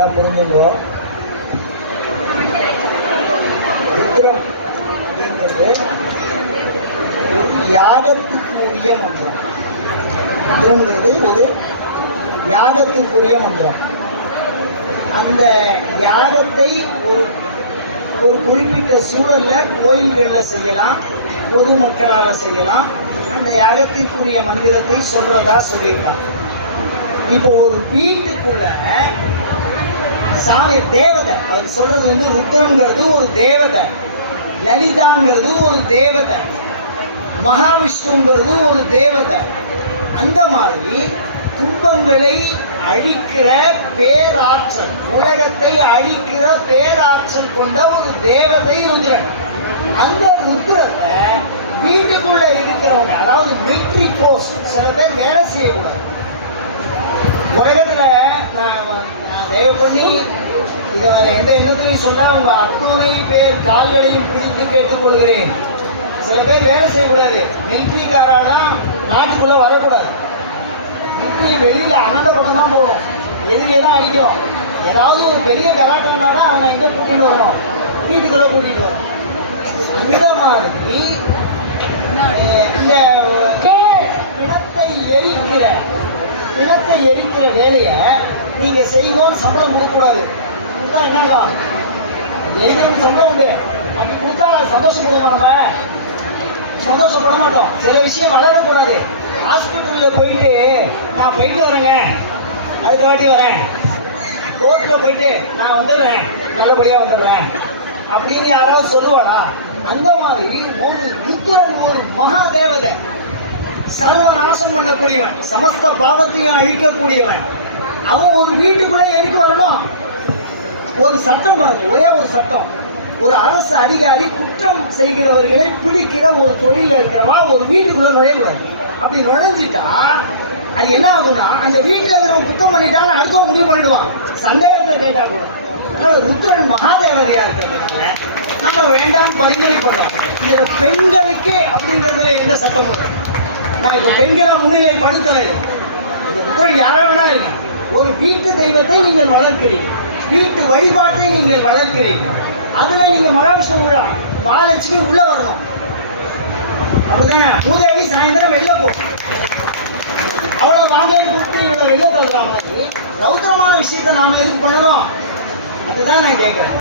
நல்லா புரிஞ்சுங்கோ. ருத்ரம் அப்படிங்கிறது யாகத்துக்குரிய மந்திரம். ருத்ரம்ங்கிறது ஒரு யாகத்திற்குரிய மந்திரம். அந்த யாகத்தை ஒரு குறிப்பிட்ட சூழல்ல கோயில்கள்ல செய்யலாம், பொதுமக்களால செய்யலாம். அந்த யாகத்திற்குரிய மந்திரத்தை சொல்றதா சொல்லியிருக்கான். இப்போ ஒரு வீட்டுக்குள்ள சாமி தேவதை, அவர் சொல்றது வந்து ருத்ரம்ங்கிறது ஒரு தேவதை, லலிதாங்கிறது ஒரு தேவதை, மகாவிஷ்ணுங்கிறது ஒரு தேவதை. அந்த மாதிரி துன்பங்களை அழிக்கிற பேராற்றல், உலகத்தை அழிக்கிற பேராற்றல் கொண்ட ஒரு தேவதை ருத்ரன். அந்த ருத்ரத்தை வீட்டுக்குள்ள இருக்கிறவங்க, அதாவது மிலிட்ரி போஸ்ட், சில பேர் வேலை செய்யக்கூடாது. உலகத்துல நான் தயவு பண்ணி இதை எந்த எண்ணத்திலையும் சொன்ன உங்க அத்தனை பேர் கால்களையும் பிடித்து கேட்டுக்கொள்கிறேன். சில பேர் வேலை செய்யக்கூடாது. மிலிட்ரிக்காரெல்லாம் நாட்டுக்குள்ள வரக்கூடாது. மிலிட்ரி வெளியில அனந்த பக்கம் தான் போகணும், எதிரியை தான் அழிக்கணும். ஏதாவது ஒரு பெரிய கலாட்டானா அவனை எங்கே கூட்டிட்டு வரணும், வீட்டுக்குள்ள கூட்டிட்டு வரணும். அந்த மாதிரி இந்த பிணத்தை எரிக்கிற வேலையை நீங்க செய்வோம், சம்பளம் கொடுக்கக்கூடாது. கொடுத்தா என்னாகும்? எரிக்கிறவங்க சம்பளம் உண்டு, அப்படி கொடுத்தா சந்தோஷப்படுவோமா? நம்ம சந்தோஷப்பட மாட்டோம். சில விஷயம் வளரக்கூடாது. ஹாஸ்பிட்டலில் போயிட்டு நான் போயிட்டு வரேங்க, அடுத்த வாட்டி வரேன், கோர்ட்டில் போயிட்டு நான் வந்துடுறேன், நல்லபடியாக வந்துடுறேன் அப்படின்னு யாராவது சொல்லுவாடா? அந்த மாதிரி ஒரு ருத்ரன் ஒரு மகாதேவதை, சர்வநாசம் பண்ணக்கூடியவன், சமஸ்த பாவத்தையும் அழிக்கக்கூடியவன். அவன் ஒரு வீட்டுக்குள்ளே எதுக்கு வரணும்? ஒரு சட்டம் பாருங்க, ஒரே ஒரு சட்டம். ஒரு அரசு அதிகாரி குற்றம் செய்கிறவர்களை பிடிக்கிற ஒரு தொழில இருக்கிறவா ஒரு வீட்டுக்குள்ள நுழையக்கூடாது. அப்படி நுழைஞ்சிட்டா அது என்ன ஆகும்னா, அந்த வீட்டில் இருக்கிறவங்க குற்றம் பண்ணிட்டாலும் அடுத்தவங்க முடிவு பண்ணிடுவான், சந்தேகத்தில் கேட்டாங்க. அதனால ருத்ரன் மகாதேவதையா இருக்கிறதுனால நம்ம வேண்டாம் பரிந்துரை பண்ணோம். இதுல பெண்களுக்கு அப்படிங்கிறதுல எந்த சட்டமும் நான் இப்ப பெண்களை முன்னிலை படுத்தலை. ருத்ரன் யார வேணா இருங்க. ஒரு வீட்டு தெய்வத்தை நீங்கள் வளர்க்கிறீர்கள், வீட்டு வழிபாட்டை நீங்கள் வளர்க்கிறீர்கள். அதுல நீங்க மகாவிஷ்ணு மகாலட்சுமி உள்ள வரணும். அப்படிதான் மூதேவி சாயந்தரம் வெளில போகும். அவளை வாங்க கூப்பிட்டு இவ்வளவு வெளில தள்ளுற மாதிரி ரௌத்திரமான விஷயத்தை நாம எதுக்கு பண்ணணும்? அதுதான் நான் கேட்கிறேன்.